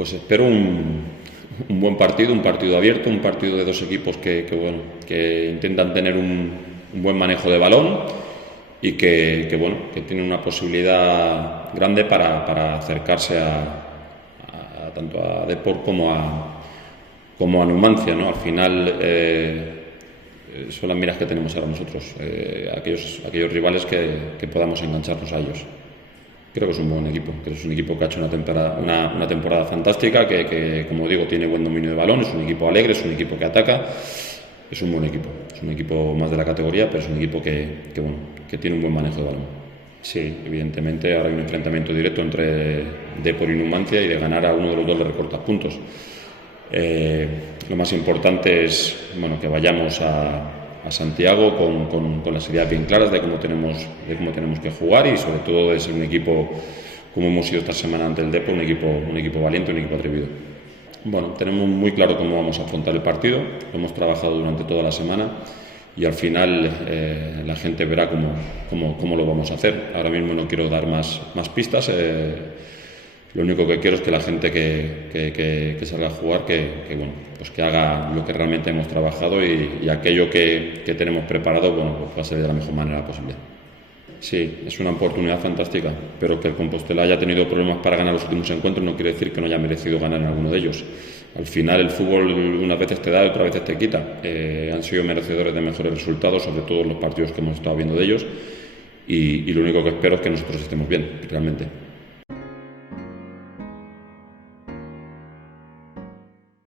Pues espero un buen partido, un partido abierto, un partido de dos equipos que intentan tener un buen manejo de balón y que tienen una posibilidad grande para acercarse tanto a Depor como a Numancia, ¿no? Al final son las miras que tenemos ahora nosotros, aquellos rivales que podamos engancharnos a ellos. Creo que es un buen equipo, que es un equipo que ha hecho una temporada fantástica, que como digo tiene buen dominio de balón, es un equipo alegre, es un equipo que ataca, es un buen equipo, es un equipo más de la categoría, pero es un equipo que tiene un buen manejo de balón. Sí, evidentemente ahora hay un enfrentamiento directo entre Depor y Numancia y de ganar a uno de los dos le recortas puntos. Lo más importante es que vayamos a Santiago con las ideas bien claras de cómo tenemos que jugar y sobre todo de ser un equipo como hemos sido esta semana ante el Depor, un equipo valiente, un equipo atrevido. Bueno, tenemos muy claro cómo vamos a afrontar el partido, lo hemos trabajado durante toda la semana y al final la gente verá cómo lo vamos a hacer. Ahora mismo no quiero dar más pistas. Lo único que quiero es que la gente que salga a jugar, que haga lo que realmente hemos trabajado y aquello que tenemos preparado, pues va a ser de la mejor manera posible. Sí, es una oportunidad fantástica, pero que el Compostela haya tenido problemas para ganar los últimos encuentros no quiere decir que no haya merecido ganar en alguno de ellos. Al final el fútbol unas veces te da y otras veces te quita. Han sido merecedores de mejores resultados, sobre todo los partidos que hemos estado viendo de ellos, y lo único que espero es que nosotros estemos bien, realmente.